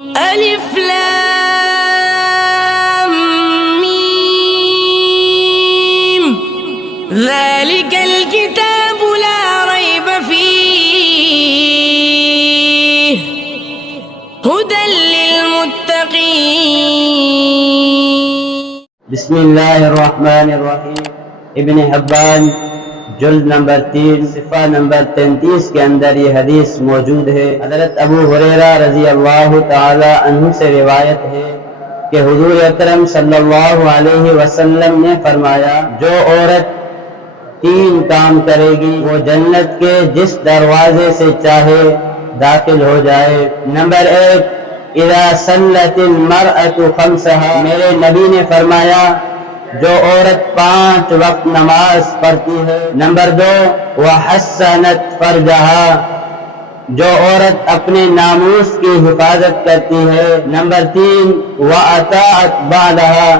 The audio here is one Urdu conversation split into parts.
ألف لام ميم ذلك الكتاب لا ريب فيه هدى للمتقين. بسم اللہ الرحمن الرحیم. ابن حبان جلد نمبر 3 صفحہ نمبر 33 کے اندر یہ حدیث موجود ہے. حضرت ابو ہریرہ رضی اللہ تعالی عنہ سے روایت ہے کہ حضور اکرم صلی اللہ علیہ وسلم نے فرمایا، جو عورت 3 کام کرے گی وہ جنت کے جس دروازے سے چاہے داخل ہو جائے. نمبر 1، اذا صلت المرأة خمسها، میرے نبی نے فرمایا جو عورت 5 وقت نماز پڑھتی ہے. نمبر 2، وحسنت فرجها، جو عورت اپنے ناموس کی حفاظت کرتی ہے. نمبر 3، واطاعت بعلها،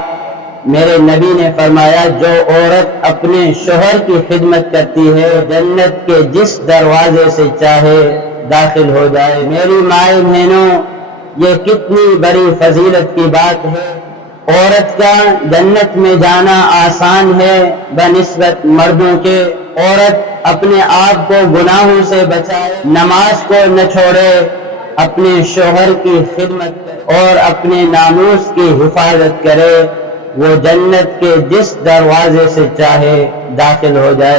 میرے نبی نے فرمایا جو عورت اپنے شوہر کی خدمت کرتی ہے جنت کے جس دروازے سے چاہے داخل ہو جائے. میری مائیں بہنوں، یہ کتنی بڑی فضیلت کی بات ہے. عورت کا جنت میں جانا آسان ہے بنسبت مردوں کے. عورت اپنے آپ کو گناہوں سے بچائے، نماز کو نہ چھوڑے، اپنے شوہر کی خدمت کرے اور اپنے ناموس کی حفاظت کرے، وہ جنت کے جس دروازے سے چاہے داخل ہو جائے.